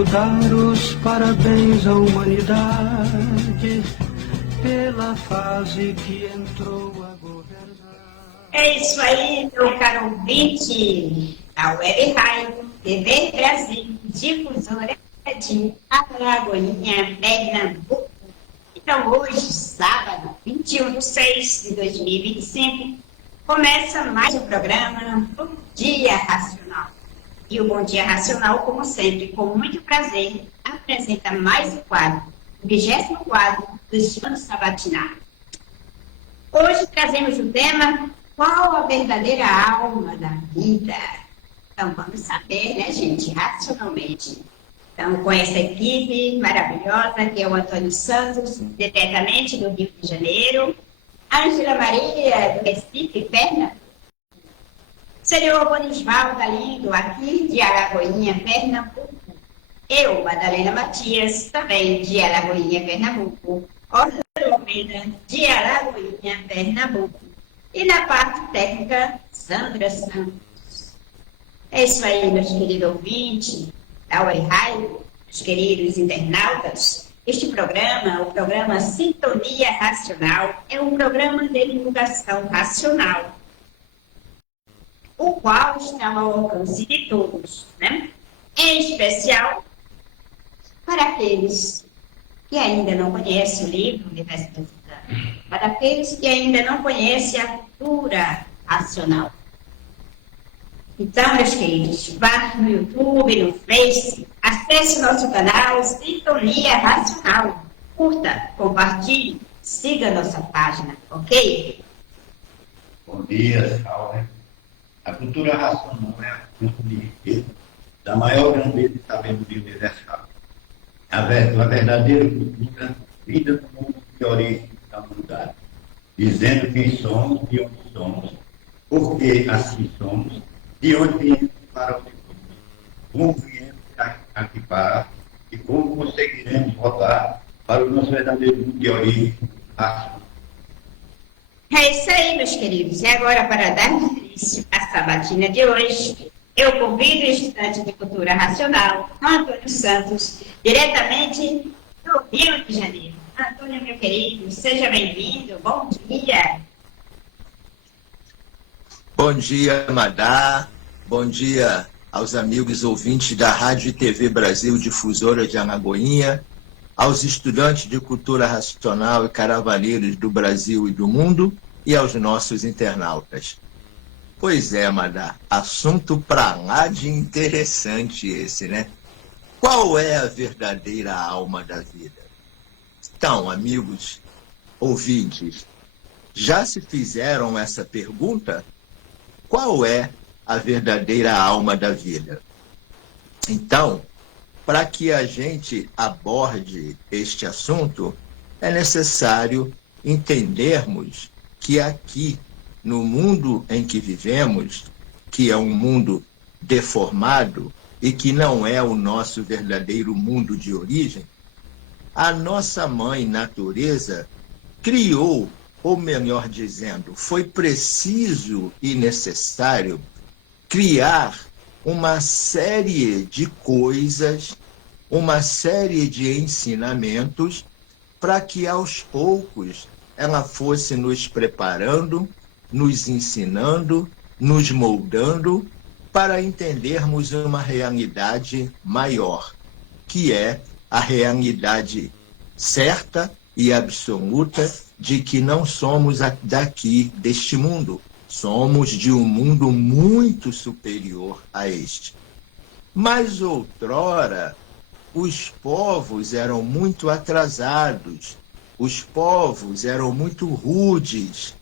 quero dar os parabéns à humanidade pela fase que entrou a governar. É isso aí, meu caro ouvinte da Web Rádio TV Brasil, difusora de Alagoinha, Pernambuco. Então, hoje, sábado, 21/6/2025, começa mais um programa Bom Dia Racional. E o Bom Dia Racional, como sempre, com muito prazer, apresenta mais um quadro, o 20º quadro do Ano Sabatinal. Hoje trazemos o tema: qual a verdadeira alma da vida? Então, vamos saber, né, gente, racionalmente. Então, com essa equipe maravilhosa, que é o Antônio Santos, diretamente do Rio de Janeiro, Ângela Maria, do Recife, Pernambuco, senhor Bonisval Galindo, aqui de Alagoinha, Pernambuco, eu, Madalena Matias, também de Alagoinha, Pernambuco, Orlando Almeida, de Alagoinha, Pernambuco, e na parte técnica, Sandra Santos. É isso aí, meus queridos ouvintes da Web Rádio, meus queridos internautas. Este programa, o programa Sintonia Racional, é um programa de divulgação racional, o qual está ao alcance de todos, né? Em especial para aqueles que ainda não conhecem o livro Universo da Vida, para aqueles que ainda não conhecem a cultura racional. Então, meus queridos, vá no YouTube, no Face, acesse o nosso canal Sintonia Racional. Curta, compartilhe, siga a nossa página, ok? Bom dia, Salve. A cultura racional é a fonte de riqueza da maior grandeza e sabedoria universal. A verdadeira cultura vida no mundo de origem da humanidade, dizendo quem somos, de onde somos, por que assim somos, de onde viemos para onde vamos, como viemos aqui para e como conseguiremos voltar para o nosso verdadeiro mundo de origem racional. É isso aí, meus queridos. E agora, para dar início à sabatina de hoje, eu convido o estudante de cultura racional, Antônio Santos, diretamente do Rio de Janeiro. Antônio, meu querido, seja bem-vindo. Bom dia. Bom dia, Madá. Bom dia aos amigos ouvintes da Rádio e TV Brasil, difusora de Alagoinha, aos estudantes de cultura racional e caravaneiros do Brasil e do mundo e aos nossos internautas. Pois é, Madá, assunto pra lá de interessante esse, né? Qual é a verdadeira alma da vida? Então, amigos ouvintes, já se fizeram essa pergunta? Qual é a verdadeira alma da vida? Então, para que a gente aborde este assunto, é necessário entendermos que aqui, no mundo em que vivemos, que é um mundo deformado e que não é o nosso verdadeiro mundo de origem, a nossa mãe natureza criou, ou melhor dizendo, foi preciso e necessário criar uma série de coisas, uma série de ensinamentos, para que aos poucos ela fosse nos preparando, nos ensinando, nos moldando, para entendermos uma realidade maior, que é a realidade certa e absoluta de que não somos daqui, deste mundo. Somos de um mundo muito superior a este. Mas outrora, os povos eram muito atrasados, os povos eram muito rudes,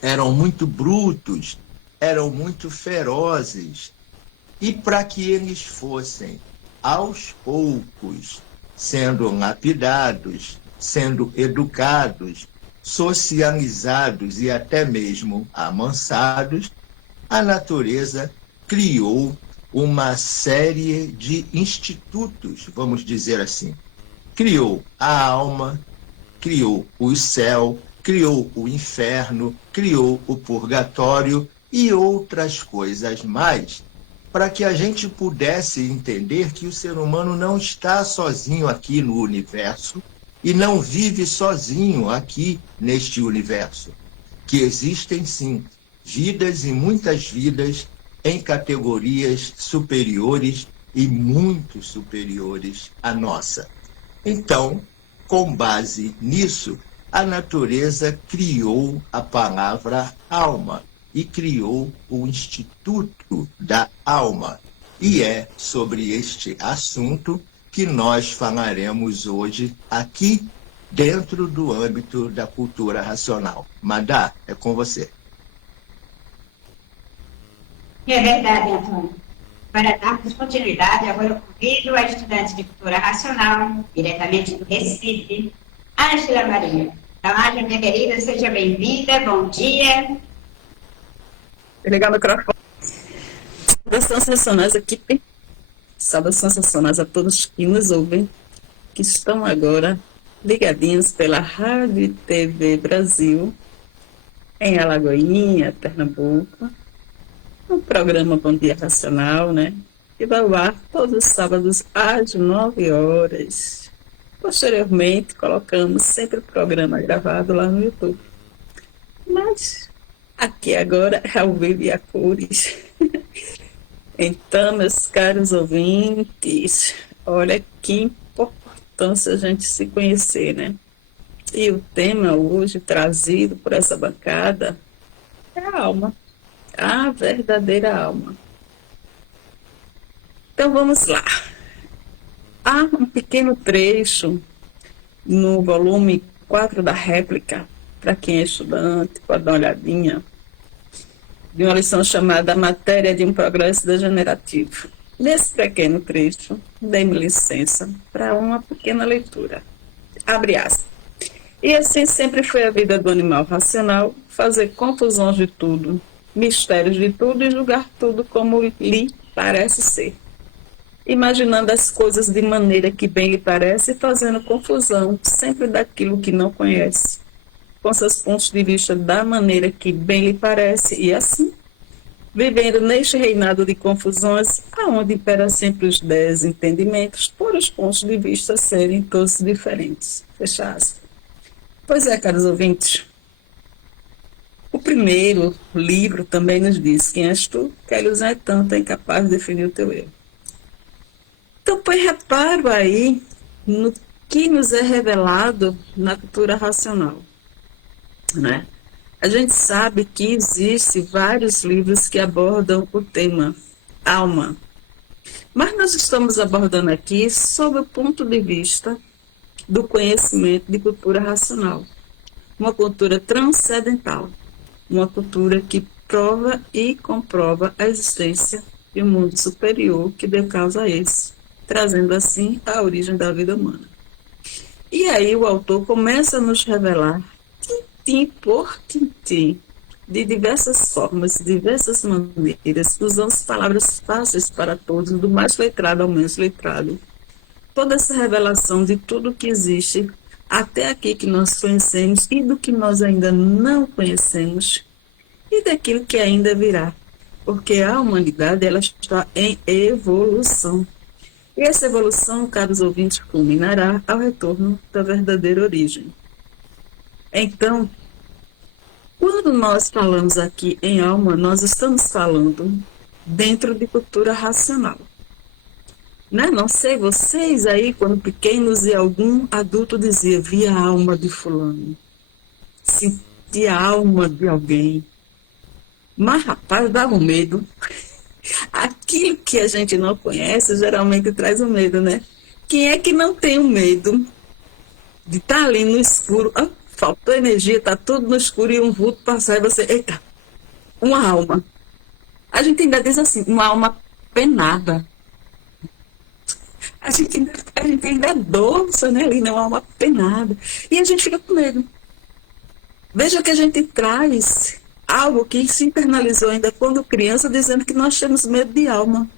eram muito brutos, eram muito ferozes. E para que eles fossem, aos poucos, sendo lapidados, sendo educados, socializados e até mesmo amansados, a natureza criou uma série de institutos, vamos dizer assim. Criou a alma, criou o céu, criou o inferno, criou o purgatório e outras coisas mais, para que a gente pudesse entender que o ser humano não está sozinho aqui no universo e não vive sozinho aqui neste universo, que existem sim vidas e muitas vidas em categorias superiores e muito superiores à nossa. Então, com base nisso, a natureza criou a palavra alma e criou o Instituto da Alma. E é sobre este assunto que nós falaremos hoje aqui dentro do âmbito da cultura racional. Madá, é com você. É verdade, Antônio. Para darmos continuidade, agora eu convido a estudante de cultura racional, diretamente do Recife, Ângela Maria. Então, Ângela, minha querida, seja bem-vinda, bom dia. Vou ligar o microfone. Saudações racionais, equipe. Saudações racionais a todos que nos ouvem, que estão agora ligadinhos pela Rádio e TV Brasil, em Alagoinha, Pernambuco, no programa Bom Dia Racional, né? Que vai ao ar todos os sábados às 9 horas. Posteriormente, colocamos sempre o programa gravado lá no YouTube. Mas aqui agora é ao vivo e a cores. Então, meus caros ouvintes, olha que importância a gente se conhecer, né? E o tema hoje trazido por essa bancada é a alma, a verdadeira alma. Então vamos lá. Há um pequeno trecho no volume 4 da réplica, para quem é estudante, pode dar uma olhadinha, de uma lição chamada Matéria de um Progresso Degenerativo. Nesse pequeno trecho, dê-me licença para uma pequena leitura. Abre aspas. E assim sempre foi a vida do animal racional, fazer confusões de tudo, mistérios de tudo e julgar tudo como lhe parece ser. Imaginando as coisas de maneira que bem lhe parece e fazendo confusão sempre daquilo que não conhece, com seus pontos de vista da maneira que bem lhe parece, e assim, vivendo neste reinado de confusões, aonde impera sempre os desentendimentos, por os pontos de vista serem todos diferentes. Fecha aspas. Pois é, caros ouvintes, o primeiro livro também nos diz: quem és tu, que a ilusão é tanta, incapaz de definir o teu eu. Então, põe reparo aí no que nos é revelado na cultura racional, né? A gente sabe que existem vários livros que abordam o tema alma, mas nós estamos abordando aqui sob o ponto de vista do conhecimento de cultura racional, uma cultura transcendental, uma cultura que prova e comprova a existência de um mundo superior que deu causa a esse, trazendo assim a origem da vida humana. E aí o autor começa a nos revelar, tintim por tintim, de diversas formas, de diversas maneiras, usando palavras fáceis para todos, do mais letrado ao menos letrado. Toda essa revelação de tudo que existe até aqui que nós conhecemos e do que nós ainda não conhecemos e daquilo que ainda virá, porque a humanidade ela está em evolução. E essa evolução, caros ouvintes, culminará ao retorno da verdadeira origem. Então, quando nós falamos aqui em alma, nós estamos falando dentro de cultura racional. Né? Não sei, vocês aí, quando pequenos e algum adulto dizia, via a alma de fulano, sentia a alma de alguém. Mas, rapaz, dava um medo. Aquilo que a gente não conhece geralmente traz o medo, né? Quem é que não tem o medo de estar ali no escuro? Ah, faltou energia, está tudo no escuro e um vulto passar e você... Eita, uma alma. A gente ainda diz assim, uma alma penada. A gente ainda é doce, né? Ali, não é uma alma penada. E a gente fica com medo. Veja que a gente traz algo que se internalizou ainda quando criança, dizendo que nós temos medo de alma.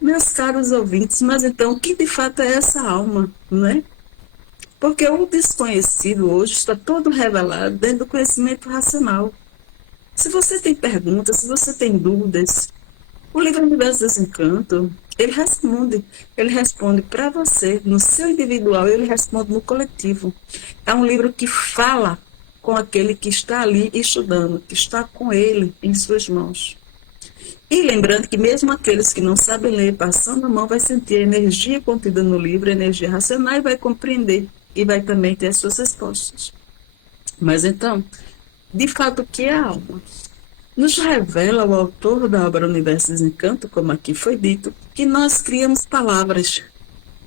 Meus caros ouvintes, mas então, o que de fato é essa alma, né? Porque o desconhecido hoje está todo revelado dentro do conhecimento racional. Se você tem perguntas, se você tem dúvidas, O livro Universo Desencanto, ele responde para você, no seu individual, ele responde no coletivo. É um livro que fala com aquele que está ali estudando, que está com ele em suas mãos. E lembrando que mesmo aqueles que não sabem ler, passando a mão, vai sentir a energia contida no livro, a energia racional, e vai compreender, e vai também ter as suas respostas. Mas então, de fato, o que é a alma? Nos revela o autor da obra Universo Desencanto, como aqui foi dito, que nós criamos palavras,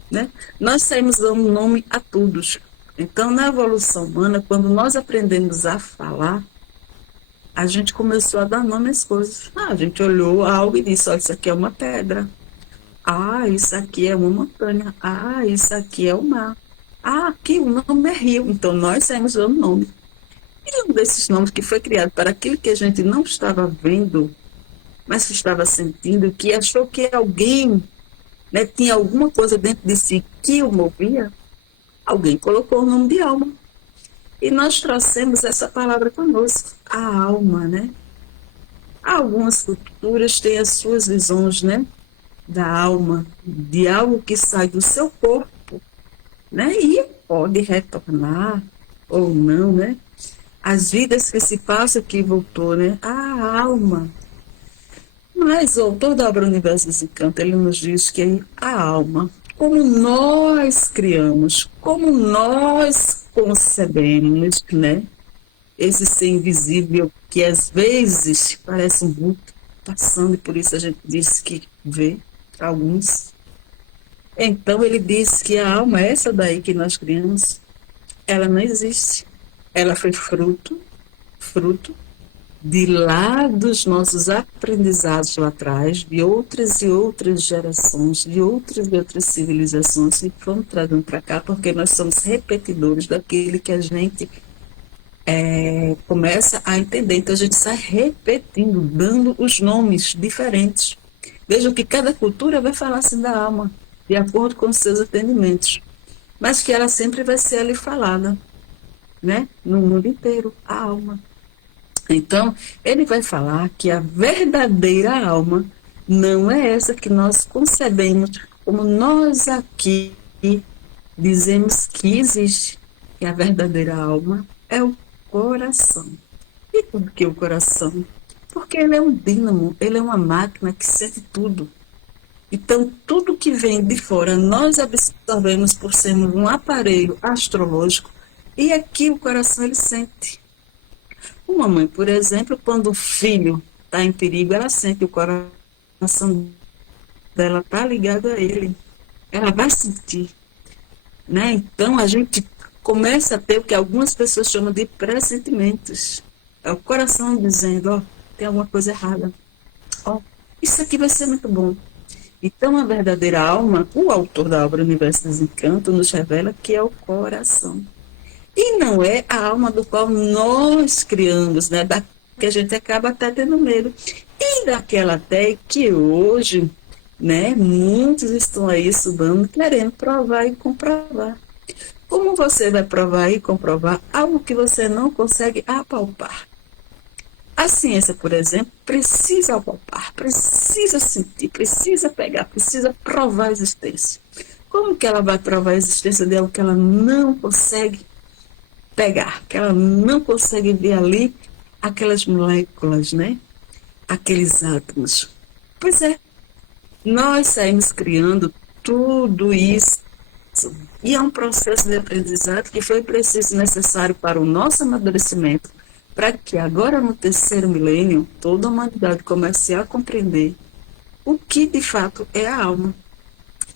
né? Nós saímos dando nome a todos. Então, na evolução humana, quando nós aprendemos a falar, a gente começou a dar nome às coisas. A gente olhou algo e disse, olha, isso aqui é uma pedra. Isso aqui é uma montanha. Isso aqui é o mar. Aqui o nome é rio. Então, nós saímos dando nome. E um desses nomes que foi criado para aquilo que a gente não estava vendo, mas que estava sentindo, que achou que alguém, né, tinha alguma coisa dentro de si que o movia, alguém colocou o nome de alma. E nós trouxemos essa palavra conosco, a alma, né? Algumas culturas têm as suas visões, né, da alma, de algo que sai do seu corpo, né, e pode retornar ou não, né? As vidas que se passam que voltou, né? A alma. Mas o autor da obra Universo Desencanto, ele nos diz que a alma, como nós criamos, como nós concebemos, né? Esse ser invisível que às vezes parece um vulto passando, e por isso a gente diz que vê alguns. Então ele diz que a alma, essa daí que nós criamos, ela não existe. Ela foi fruto de lá dos nossos aprendizados lá atrás, de outras e outras gerações, de outras e outras civilizações que foram trazendo para cá, porque nós somos repetidores daquilo que a gente começa a entender. Então a gente sai repetindo, dando os nomes diferentes. Vejam que cada cultura vai falar assim da alma, de acordo com os seus entendimentos, mas que ela sempre vai ser ali falada, né? No mundo inteiro, a alma. Então, ele vai falar que a verdadeira alma não é essa que nós concebemos, como nós aqui dizemos que existe, que a verdadeira alma é o coração. E por que o coração? Porque ele é um dínamo, ele é uma máquina que sente tudo. Então, tudo que vem de fora, nós absorvemos por sermos um aparelho astrológico. E aqui o coração ele sente. Uma mãe, por exemplo, quando o filho está em perigo, ela sente, o coração dela está ligado a ele. Ela vai sentir, né? Então a gente começa a ter o que algumas pessoas chamam de pressentimentos. É o coração dizendo, tem alguma coisa errada. Isso aqui vai ser muito bom. Então a verdadeira alma, o autor da obra Universo Desencanto nos revela que é o coração. E não é a alma do qual nós criamos, né? Da que a gente acaba até tendo medo. E daquela até que hoje, né, muitos estão aí estudando, querendo provar e comprovar. Como você vai provar e comprovar algo que você não consegue apalpar? A ciência, por exemplo, precisa apalpar, precisa sentir, precisa pegar, precisa provar a existência. Como que ela vai provar a existência de algo que ela não consegue pegar, que ela não consegue ver ali aquelas moléculas, né? Aqueles átomos? Pois é, nós saímos criando tudo isso. E é um processo de aprendizado que foi preciso e necessário para o nosso amadurecimento, para que agora no terceiro milênio toda a humanidade comece a compreender o que de fato é a alma.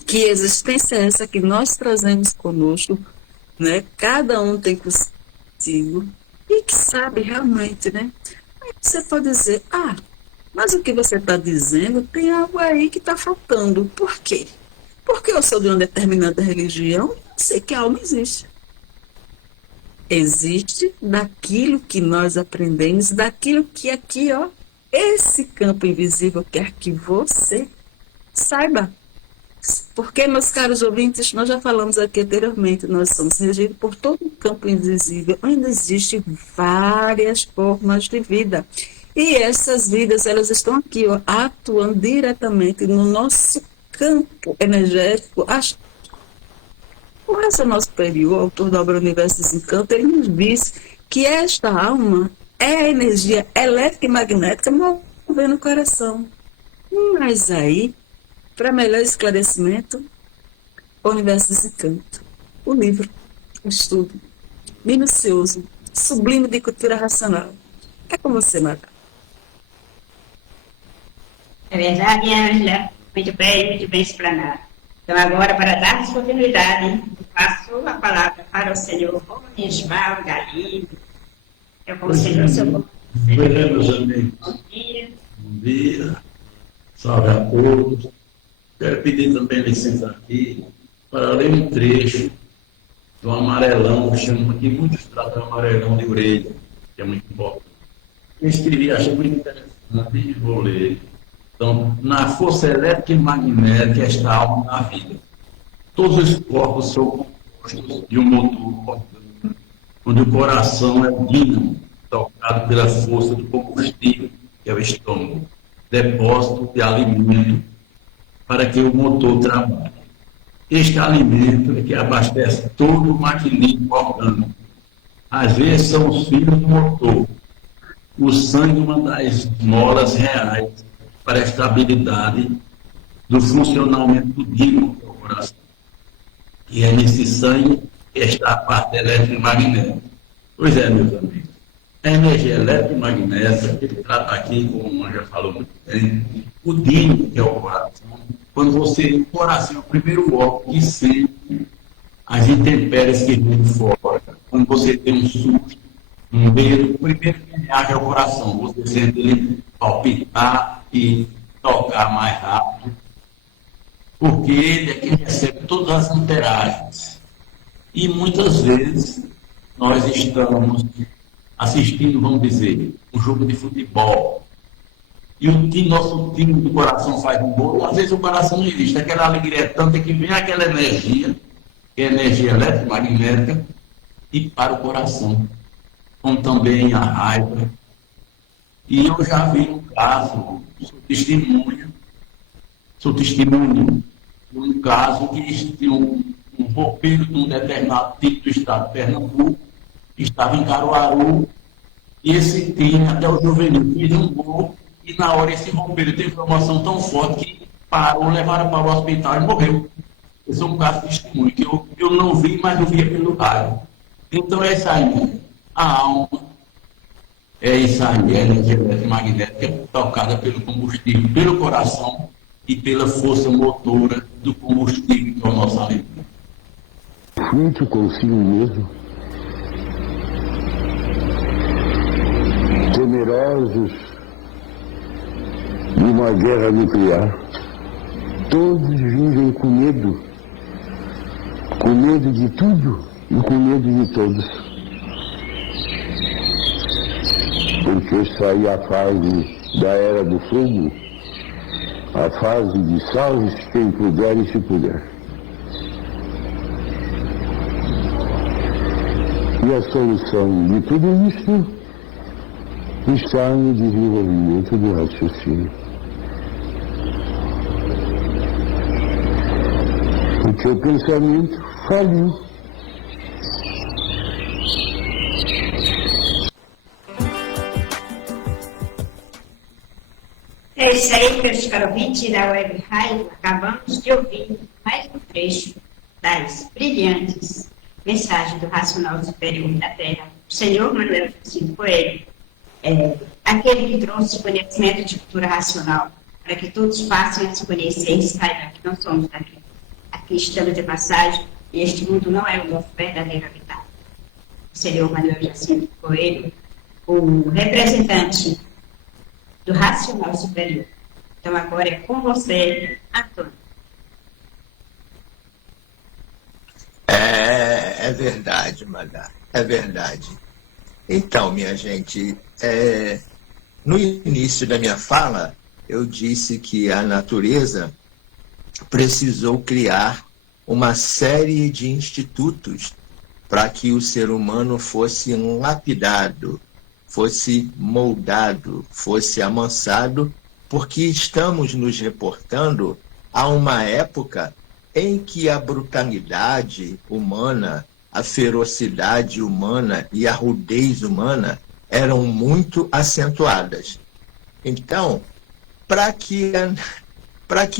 Que existência é essa que nós trazemos conosco, né? Cada um tem consigo e que sabe realmente, né? Aí você pode dizer, mas o que você está dizendo tem algo aí que está faltando. Por quê? Porque eu sou de uma determinada religião e eu sei que a alma existe. Existe daquilo que nós aprendemos, daquilo que aqui, esse campo invisível quer que você saiba. Porque, meus caros ouvintes, nós já falamos aqui anteriormente, nós somos regidos por todo um campo invisível, onde existem várias formas de vida. E essas vidas, elas estão aqui, ó, atuando diretamente no nosso campo energético. O racional superior, autor da obra Universo Desencanto, ele nos diz que esta alma é a energia elétrica e magnética movendo o coração. Mas aí, para melhor esclarecimento, o Universo Desencanto, o livro, o estudo, minucioso, sublime de cultura racional. É com você, Madá. É verdade, Ângela. Muito bem explanado. Então, agora, para darmos continuidade, passo a palavra para o senhor Onisval Galindo. Eu conselho o seu Oi, meus amigos. bom dia. Bom dia. Salve a todos. Quero pedir também licença aqui para ler um trecho do amarelão, que chama aqui, muitos tratam de amarelão de orelha, que é muito importante. Eu escrevi, achei muito interessante e vou ler. Então, na força elétrica e magnética está a alma na vida. Todos os corpos são compostos de um motor orgânico, onde o coração é o dínamo, tocado pela força do combustível, que é o estômago, depósito de alimento para que o motor trabalhe. Este alimento é que abastece todo o maquinismo orgânico. Às vezes são os filhos do motor. O sangue é uma das molas reais para a estabilidade do funcionamento do dínamo do coração. E é nesse sangue que está a parte elétrica e magnética. Pois é, meus amigos. A energia elétrica e magnética, ele trata aqui, como o já falou muito bem, o dínamo, que é o coração. Quando o coração é o primeiro órgão que sente as intempéries que vêm de fora. Quando você tem um susto, um medo, o primeiro que reage é o coração. Você sente ele palpitar e tocar mais rápido, porque ele é quem recebe todas as interagens. E muitas vezes nós estamos assistindo, vamos dizer, um jogo de futebol, e nosso time do coração faz um gol, às vezes o coração não existe, aquela alegria é tanta que vem aquela energia, que é energia elétrica, magnética, e para o coração, como também a raiva. E eu já vi um caso, sou testemunha de um caso que tinha um roupeiro de um determinado tipo do estado de Pernambuco, que estava em Caruaru, e esse time, até o juvenil, fez um gol, e na hora esse roupeiro teve informação tão forte que parou, levaram para o hospital e morreu. Esse é um caso de testemunho, que eu não vi, mas eu via pelo rádio. Então é isso aí, a alma é isso aí, a energia elétrica magnética tocada pelo combustível, pelo coração e pela força motora do combustível, que é o nosso alimento. Muito consigo mesmo, temerosos de uma guerra nuclear. Todos vivem com medo de tudo e com medo de todos. Porque está aí a fase da era do fogo, a fase de salve-se quem puder e se puder. E a solução de tudo isso está no desenvolvimento do raciocínio. Porque o pensamento faliu. É isso aí, meus caros ouvintes da Web Rádio. Acabamos de ouvir mais um trecho das brilhantes mensagens do Racional Superior da Terra, o senhor Manuel Francisco Coelho, aquele que trouxe conhecimento de cultura racional, para que todos passem a se conhecer e saibam que não somos daqui. Aqui estamos de passagem e este mundo não é o nosso verdadeiro habitat. O senhor Manuel Jacinto Coelho, o representante do Racional Superior. Então agora é com você, Antônio. É verdade, Madá, é verdade. Então, minha gente, no início da minha fala, eu disse que a natureza precisou criar uma série de institutos para que o ser humano fosse lapidado, fosse moldado, fosse amansado, porque estamos nos reportando a uma época em que a brutalidade humana, a ferocidade humana e a rudez humana eram muito acentuadas. Então, para que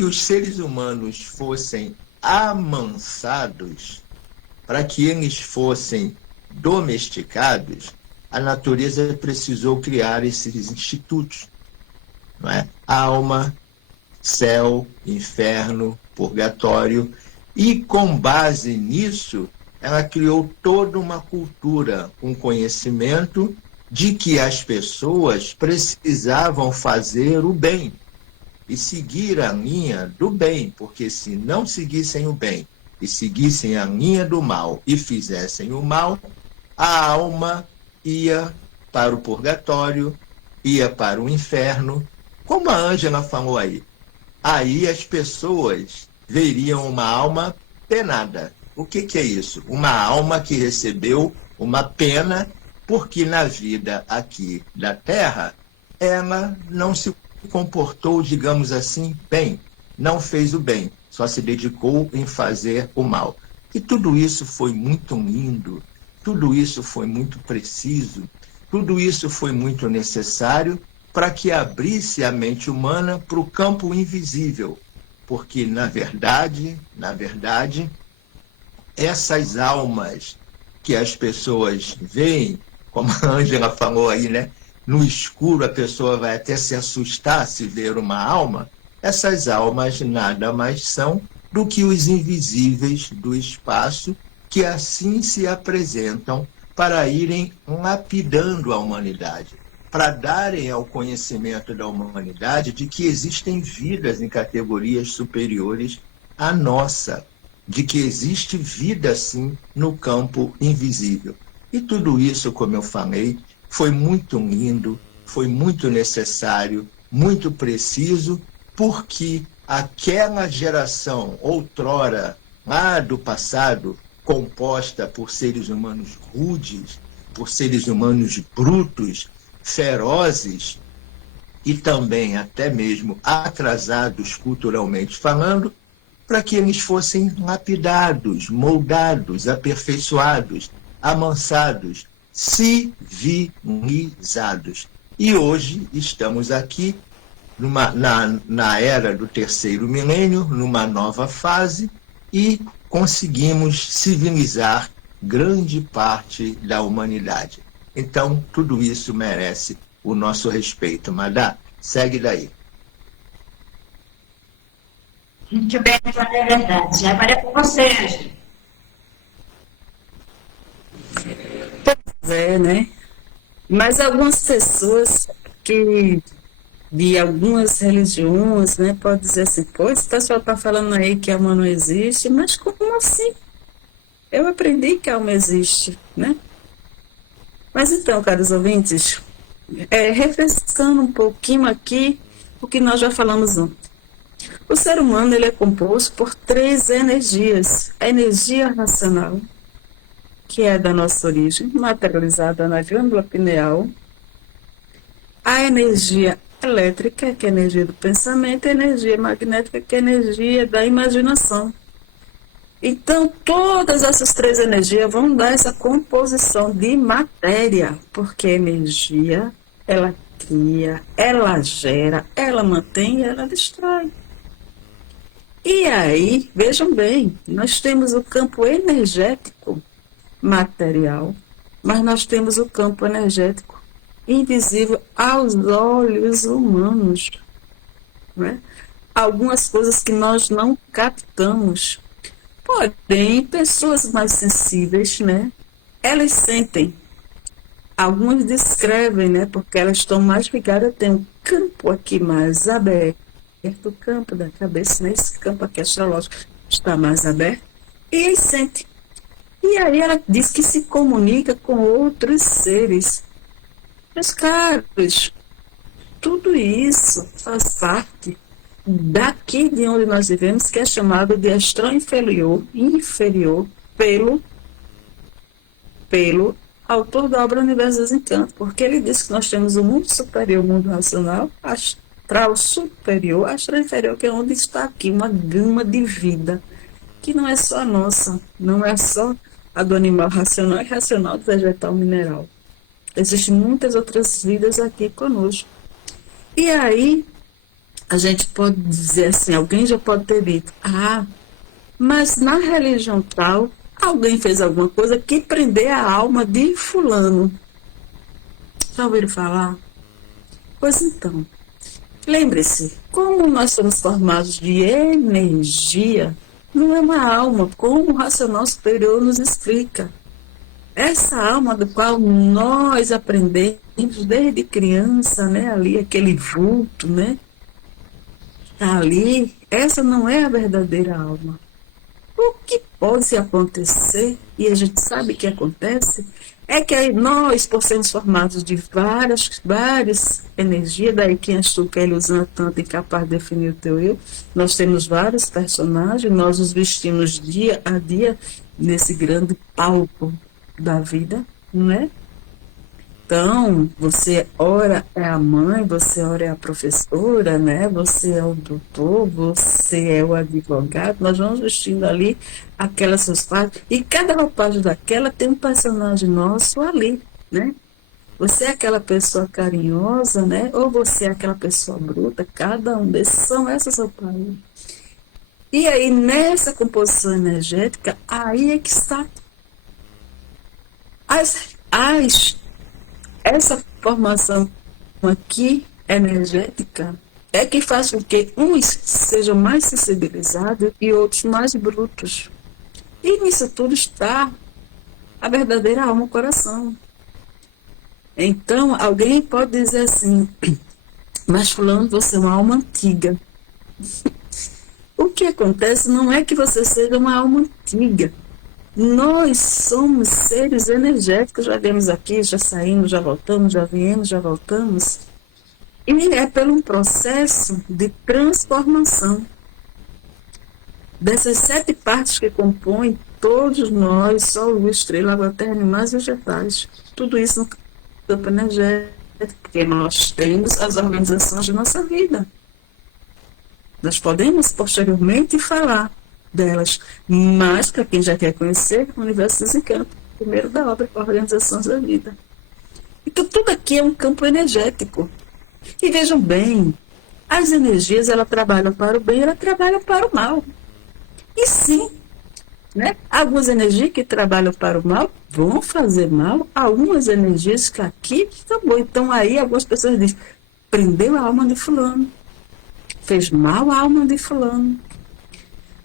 os seres humanos fossem amansados, para que eles fossem domesticados, a natureza precisou criar esses institutos, não é? Alma, céu, inferno, purgatório, e com base nisso, ela criou toda uma cultura, um conhecimento de que as pessoas precisavam fazer o bem e seguir a linha do bem, porque se não seguissem o bem e seguissem a linha do mal e fizessem o mal, a alma ia para o purgatório, ia para o inferno, como a Ângela falou aí. Aí as pessoas veriam uma alma penada. O que é isso? Uma alma que recebeu uma pena porque na vida aqui da Terra ela não se comportou, digamos assim, bem, não fez o bem, só se dedicou em fazer o mal. E tudo isso foi muito lindo, tudo isso foi muito preciso, tudo isso foi muito necessário para que abrisse a mente humana para o campo invisível, porque, na verdade, essas almas que as pessoas veem, como a Ângela falou aí, né? No escuro a pessoa vai até se assustar se ver uma alma. Essas almas nada mais são do que os invisíveis do espaço que assim se apresentam para irem lapidando a humanidade, para darem ao conhecimento da humanidade de que existem vidas em categorias superiores à nossa, de que existe vida, sim, no campo invisível. E tudo isso, como eu falei, foi muito lindo, foi muito necessário, muito preciso, porque aquela geração, outrora, lá do passado, composta por seres humanos rudes, por seres humanos brutos, ferozes e também até mesmo atrasados culturalmente falando, para que eles fossem lapidados, moldados, aperfeiçoados, amansados, civilizados. E hoje estamos aqui na era do terceiro milênio, numa nova fase, e conseguimos civilizar grande parte da humanidade. Então, tudo isso merece o nosso respeito. Madá, segue daí. Muito bem, é verdade. Agora é com você, Ângela. Pois é, né? Mas algumas pessoas que de algumas religiões, né, pode dizer assim, pô, esse pessoal está falando aí que a alma não existe, mas como assim? Eu aprendi que a alma existe, né? Mas então, caros ouvintes, refrescando um pouquinho aqui o que nós já falamos ontem. O ser humano ele é composto por 3 energias. A energia racional, que é da nossa origem, materializada na glândula pineal. A energia elétrica, que é a energia do pensamento, e a energia magnética, que é a energia da imaginação. Então, todas essas 3 energias vão dar essa composição de matéria, porque a energia, ela cria, ela gera, ela mantém e ela destrói. E aí, vejam bem, nós temos o campo energético material, mas nós temos o campo energético invisível aos olhos humanos, né? Algumas coisas que nós não captamos. Porém, pessoas mais sensíveis, né? Elas sentem. Algumas descrevem, né? Porque elas estão mais ligadas, tem um campo aqui mais aberto, o campo da cabeça, né? Esse campo aqui astrológico está mais aberto, e eles sentem. E aí ela diz que se comunica com outros seres. Meus caros, tudo isso faz parte daqui de onde nós vivemos, que é chamado de astral inferior pelo autor da obra Universo dos Encantos, porque ele diz que nós temos o mundo superior, o mundo racional, astral superior, astral inferior, que é onde está aqui uma gama de vida, que não é só a nossa, não é só a do animal racional, é racional do vegetal mineral. Existem muitas outras vidas aqui conosco. E aí, a gente pode dizer assim, alguém já pode ter dito, mas na religião tal, alguém fez alguma coisa que prender a alma de fulano. Já ouviram falar? Pois então, lembre-se, como nós somos formados de energia, não é uma alma, como o racional superior nos explica. Essa alma do qual nós aprendemos desde criança, né, ali, aquele vulto, né, tá ali, essa não é a verdadeira alma. O que pode acontecer, e a gente sabe que acontece, é que aí nós, por sermos formados de várias energias, daí que Astuca ele usando tanto incapaz de definir o teu eu, nós temos vários personagens, nós nos vestimos dia a dia nesse grande palco da vida, não é? Então, você ora é a mãe, você ora é a professora, né? Você é o doutor, você é o advogado, nós vamos vestindo ali aquelas suas partes, e cada roupagem daquela tem um personagem nosso ali, né? Você é aquela pessoa carinhosa, né? Ou você é aquela pessoa bruta, cada um desses são essas roupagens. E aí, nessa composição energética, aí é que está essa formação aqui, energética, é que faz com que uns sejam mais sensibilizados e outros mais brutos. E nisso tudo está a verdadeira alma, o coração. Então, alguém pode dizer assim, mas fulano, você é uma alma antiga. O que acontece não é que você seja uma alma antiga. Nós somos seres energéticos, já viemos aqui, já saímos, já voltamos, já viemos, já voltamos. E é pelo um processo de transformação. Dessas 7 partes que compõem todos nós, Sol, Luz, Estrela, Água, Terra, Animais e Vegetais. Tudo isso no campo energético, porque nós temos as organizações de nossa vida. Nós podemos posteriormente falar delas, mas para quem já quer conhecer o Universo dos Encantos, primeiro da obra, Organizações da Vida. Então tudo aqui é um campo energético. E vejam bem, as energias, elas trabalham para o bem, elas trabalham para o mal. E sim, né? Algumas energias que trabalham para o mal vão fazer mal, algumas energias que aqui estão boas. Então aí algumas pessoas dizem, prendeu a alma de fulano, fez mal à alma de fulano.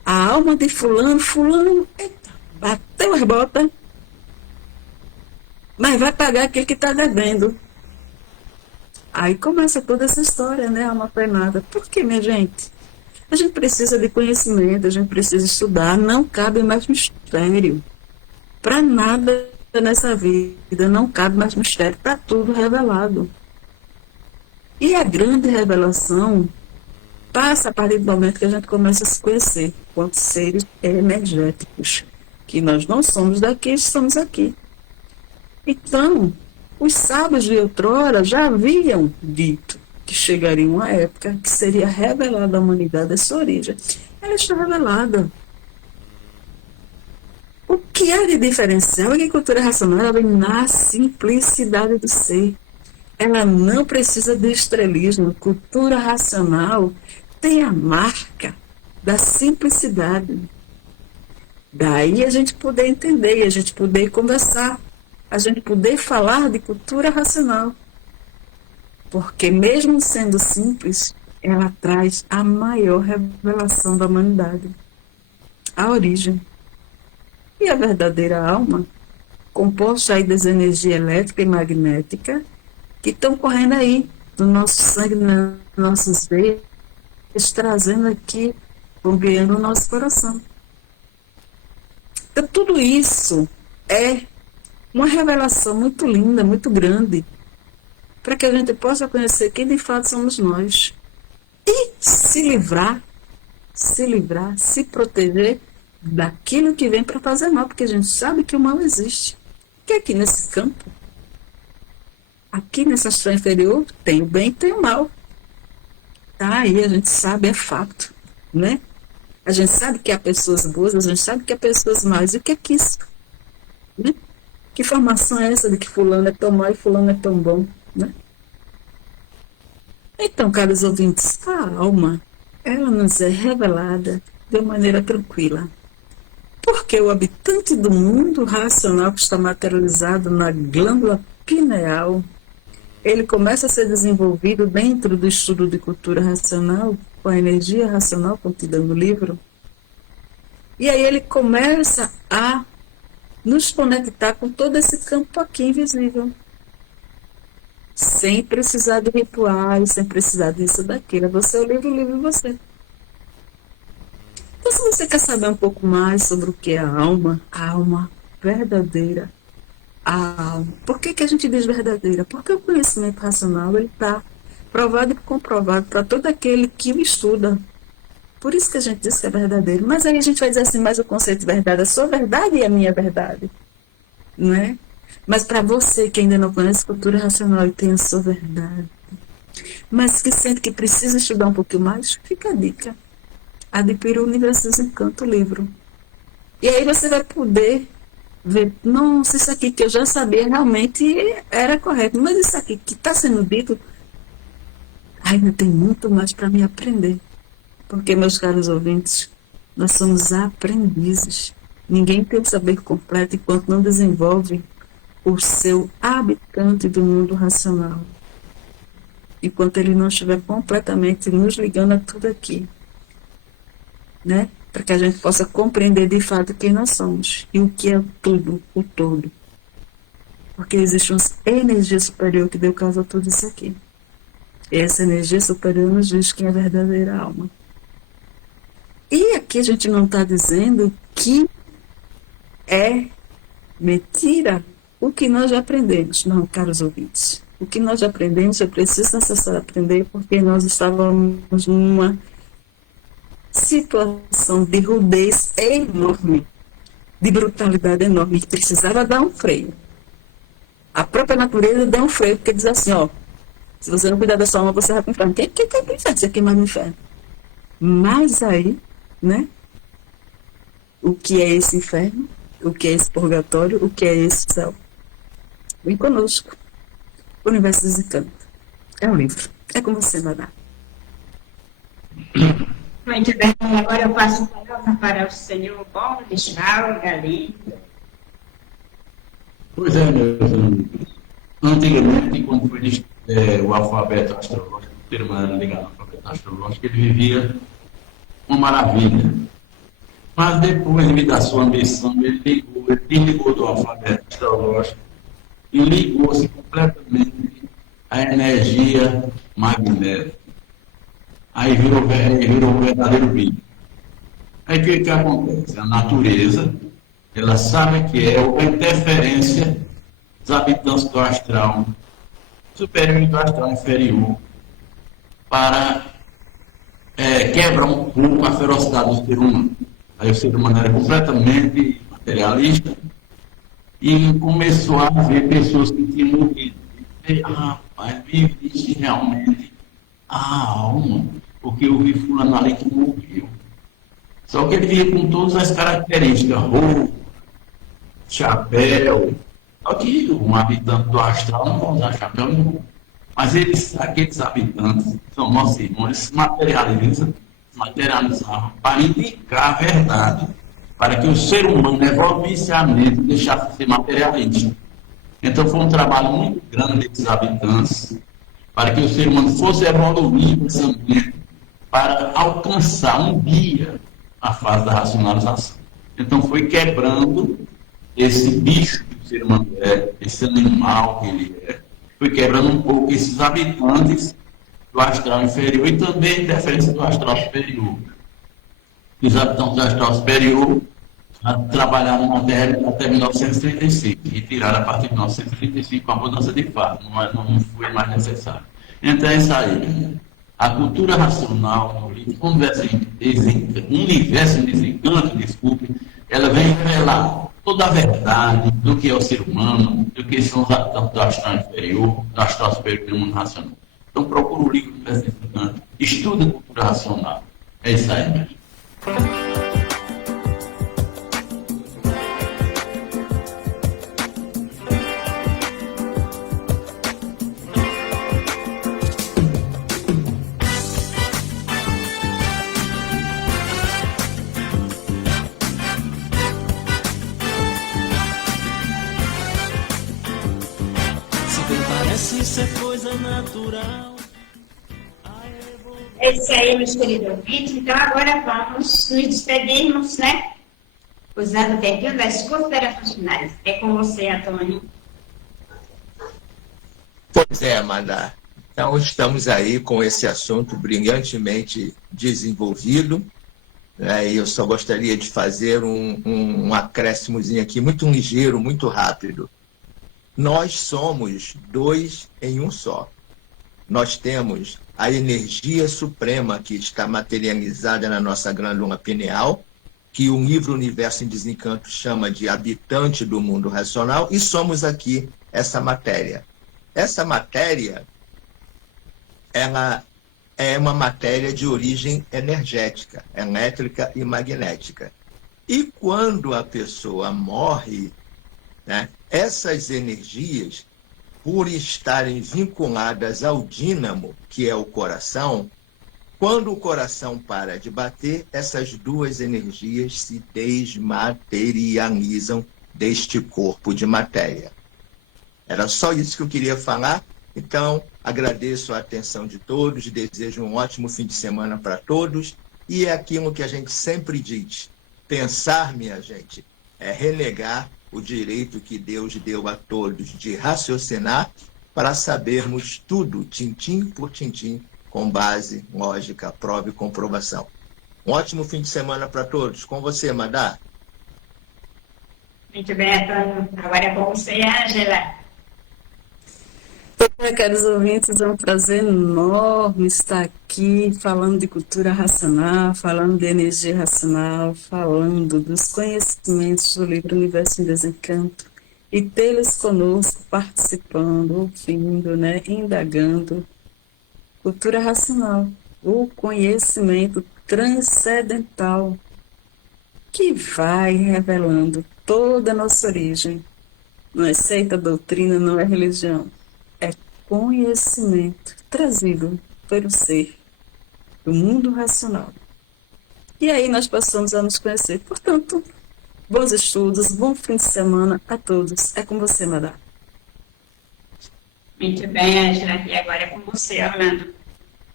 A alma de fulano, eita, bateu as botas, mas vai pagar aquele que está devendo. Aí começa toda essa história, né, alma penada. Por quê, minha gente? A gente precisa de conhecimento, a gente precisa estudar, não cabe mais mistério. Para nada nessa vida, não cabe mais mistério, para tudo revelado. E a grande revelação passa a partir do momento que a gente começa a se conhecer quanto seres energéticos, que nós não somos daqui, estamos aqui. Então, os sábios de outrora já haviam dito que chegaria uma época que seria revelada à humanidade essa origem. Ela está revelada. O que é de diferencial é que a cultura racional ela vem na simplicidade do ser. Ela não precisa de estrelismo. Cultura racional tem a marca da simplicidade. Daí a gente poder entender, a gente poder conversar, a gente poder falar de cultura racional. Porque mesmo sendo simples, ela traz a maior revelação da humanidade, a origem. E a verdadeira alma, composta aí das energias elétrica e magnética, que estão correndo aí do nosso sangue, nas nossas veias, trazendo aqui, bombeando o nosso coração. Então, tudo isso é uma revelação muito linda, muito grande, para que a gente possa conhecer quem de fato somos nós. E se livrar, se proteger daquilo que vem para fazer mal, porque a gente sabe que o mal existe. Porque aqui nesse campo, aqui nessa astral inferior, tem o bem e tem o mal. Tá aí, a gente sabe, é fato, né? A gente sabe que há pessoas boas, a gente sabe que há pessoas más. E o que é que isso? Né? Que formação é essa de que fulano é tão mal e fulano é tão bom, né? Então, caros ouvintes, a alma, ela nos é revelada de maneira tranquila. Porque o habitante do mundo racional que está materializado na glândula pineal, ele começa a ser desenvolvido dentro do estudo de cultura racional, com a energia racional contida no livro. E aí ele começa a nos conectar com todo esse campo aqui invisível. Sem precisar de rituais, sem precisar disso, daquilo. Você é o livro é você. Então, se você quer saber um pouco mais sobre o que é a alma verdadeira, a alma. Por que a gente diz verdadeira? Porque o conhecimento racional está provado e comprovado para todo aquele que o estuda. Por isso que a gente diz que é verdadeiro. Mas aí a gente vai dizer assim, mas o conceito de verdade, a sua verdade e a minha verdade. Não é? Mas para você que ainda não conhece cultura racional e tem a sua verdade, mas que sente que precisa estudar um pouquinho mais, fica a dica. Adquira o Universo Desencanto, o livro. E aí você vai poder ver, nossa, isso aqui que eu já sabia realmente era correto, mas isso aqui que está sendo dito, ainda tem muito mais para me aprender. Porque, meus caros ouvintes, nós somos aprendizes. Ninguém tem o saber completo enquanto não desenvolve o seu habitante do mundo racional. Enquanto ele não estiver completamente nos ligando a tudo aqui. Né? Para que a gente possa compreender de fato quem nós somos e o que é tudo, o todo. Porque existe uma energia superior que deu causa a tudo isso aqui. E essa energia superior nos diz quem é a verdadeira alma. E aqui a gente não está dizendo que é mentira o que nós já aprendemos. Não, caros ouvintes. O que nós já aprendemos é preciso necessário aprender porque nós estávamos numa situação de rudez enorme, de brutalidade enorme, que precisava dar um freio. A própria natureza deu um freio, porque diz assim, ó, se você não cuidar da sua alma, você vai para o inferno. Quem quer ir para o inferno? Você queimar no inferno. Mas aí, né, o que é esse inferno? O que é esse purgatório? O que é esse céu? Vem conosco. O Universo Desencanto. É um livro. É com você, Madá. Muito bem, agora eu passo a palavra para o senhor Borisval Galindo. Pois é, meus amigos. Antigamente, quando foi o alfabeto astrológico, o termo era ligado ao alfabeto astrológico, ele vivia uma maravilha. Mas depois, devido à sua ambição, ele desligou do alfabeto astrológico e ligou-se completamente à energia magnética. Aí virou o verdadeiro bicho. Aí o que acontece? A natureza, ela sabe que é a interferência dos habitantes do astral superior e do astral inferior para quebrar um pouco a ferocidade do ser humano. Aí o ser humano era completamente materialista e começou a ver pessoas que tinham morrido. E, rapaz, existe realmente a alma, porque eu vi fulano ali que morreu. Só que ele via com todas as características, roupa, chapéu. Só que um habitante do astral não vai usar chapéu nenhum. Mas aqueles habitantes são nossos irmãos, eles se materializavam para indicar a verdade, para que o ser humano evoluísse a mente e deixasse de ser materialista. Então foi um trabalho muito grande desses habitantes, para que o ser humano fosse evoluir pensamento para alcançar um dia a fase da racionalização. Então foi quebrando esse bicho que o ser humano é, esse animal que ele é, foi quebrando um pouco esses habitantes do astral inferior e também a interferência do astral superior. Os habitantes do astral superior trabalharam na Terra até 1935 e tiraram a partir de 1935 com a mudança de fato, não foi mais necessário. Então é isso aí. A cultura racional no livro Universo em Desencanto, ela vem revelar toda a verdade do que é o ser humano, do que são os habitantes da astral inferior, da astral superior do mundo racional. Então procura o livro do estudante, estuda a cultura racional. É isso aí mesmo. Isso é coisa natural. É isso aí, meus queridos ouvintes. Então, agora vamos nos despedirmos, né? Usando o tempinho das considerações finais. É com você, Antônio. Pois é, Amanda. Então, estamos aí com esse assunto brilhantemente desenvolvido. E eu só gostaria de fazer um acréscimozinho aqui, muito ligeiro, muito rápido. Nós somos dois em um só. Nós temos a energia suprema que está materializada na nossa glândula pineal, que o livro Universo em Desencanto chama de habitante do mundo racional, e somos aqui essa matéria. Essa matéria, ela é uma matéria de origem energética, elétrica e magnética. E quando a pessoa morre, né, essas energias, por estarem vinculadas ao dínamo, que é o coração, quando o coração para de bater, essas duas energias se desmaterializam deste corpo de matéria. Era só isso que eu queria falar. Então, agradeço a atenção de todos, desejo um ótimo fim de semana para todos. E é aquilo que a gente sempre diz: pensar, minha gente, é renegar o direito que Deus deu a todos de raciocinar para sabermos tudo, tintim por tintim, com base, lógica, prova e comprovação. Um ótimo fim de semana para todos. Com você, Madá. Muito bem, Antônio. Agora é com você, Ângela. Caros ouvintes, é um prazer enorme estar aqui falando de cultura racional, falando de energia racional, falando dos conhecimentos do livro Universo em Desencanto e tê-los conosco participando, ouvindo, né, indagando. Cultura racional, o conhecimento transcendental que vai revelando toda a nossa origem. Não é seita, doutrina, não é religião. É conhecimento trazido pelo ser do mundo racional. E aí nós passamos a nos conhecer. Portanto, bons estudos, bom fim de semana a todos. É com você, Madá. Muito bem, Ângela. E agora é com você, Orlando.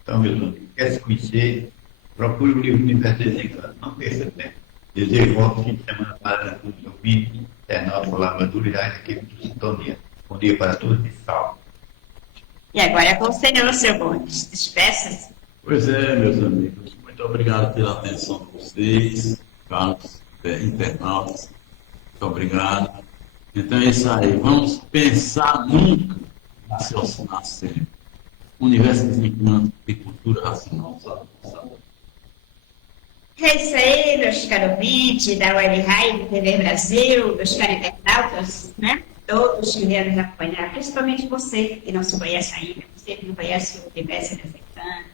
Então, meus amigos, quer se conhecer, procure o livro Universo Desencanto. Não perca tempo. Desejo um bom fim de semana para todos os ouvintes, internautas, colaboradores da equipe do Sintonia. Bom dia para todos e salve. E agora é com você, seu Bondes. Despeça-se. Pois é, meus amigos. Muito obrigado pela atenção de vocês, caros internautas. Muito obrigado. Então é isso aí. Vamos pensar nunca, raciocinar sempre. Universo Desencanto e cultura racional. Sabe? É isso aí, meus caros ouvintes da Web Rádio TV Brasil, meus caros internautas, né? Todos que vieram nos acompanhar, principalmente você que não se conhece ainda, você que não conhece o Universo Desencanto.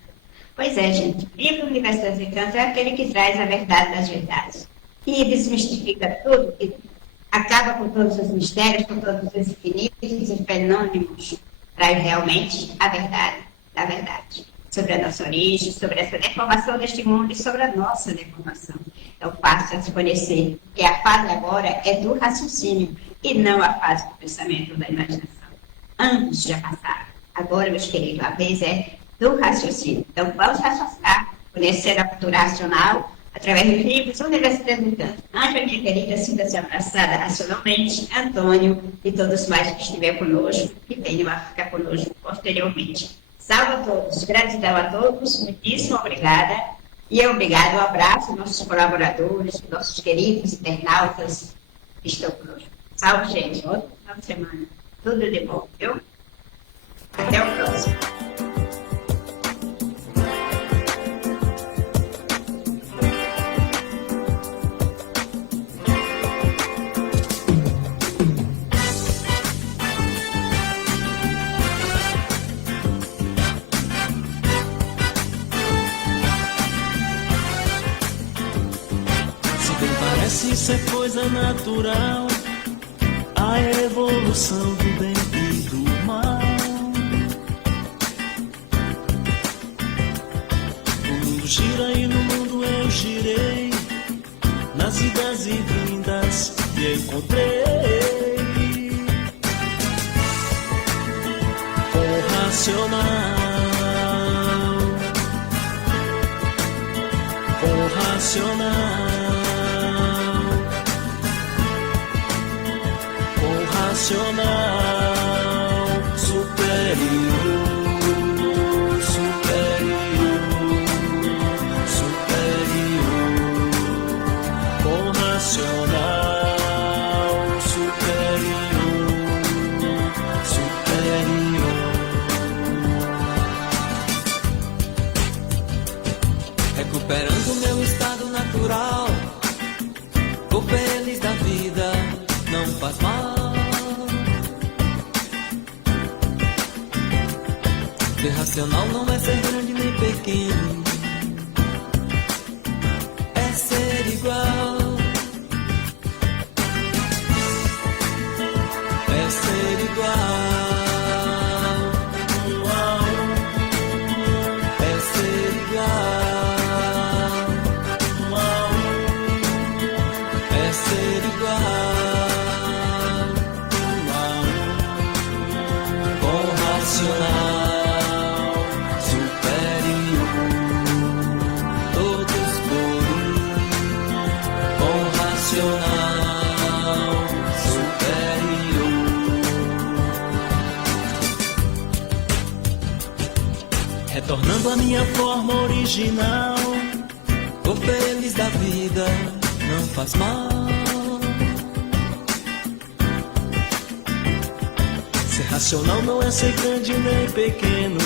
Pois é, gente, o livro Universo Desencanto é aquele que traz a verdade das verdades. E desmistifica tudo, que acaba com todos os mistérios, com todos os infinitos e fenômenos, traz realmente a verdade da verdade. Sobre a nossa origem, sobre essa deformação deste mundo e sobre a nossa deformação. Então, passe a se conhecer, que a fase agora é do raciocínio e não a fase do pensamento ou da imaginação. Ambos já passaram. Agora, meus queridos, a vez é do raciocínio. Então, vamos raciocinar, conhecer a cultura racional através dos livros Universidade do Canto. Ângela, minha querida, sinta-se abraçada racionalmente, Antônio e todos mais que estiver conosco, que venham a ficar conosco posteriormente. Salve a todos, gratidão a todos, muitíssimo obrigada. E obrigado, um abraço aos nossos colaboradores, nossos queridos internautas que estão conosco. Salve, gente. Outro final de semana. Tudo de bom, viu? Até o próximo. isso é coisa natural, a evolução do bem e do mal. O mundo gira e no mundo eu girei, nas idas e vindas me encontrei. Com racional, com racional, com racional superior, superior, superior, com racional superior, superior. Recuperando meu estado natural, tô feliz da vida, não faz mal. Ser racional não é ser grande nem pequeno, é ser igual, é ser igual. É ser igual, é ser igual, com racional superior, todos por com racional superior. Retornando à minha forma original, tô feliz da vida, não faz mal. Ser racional não é ser grande nem pequeno,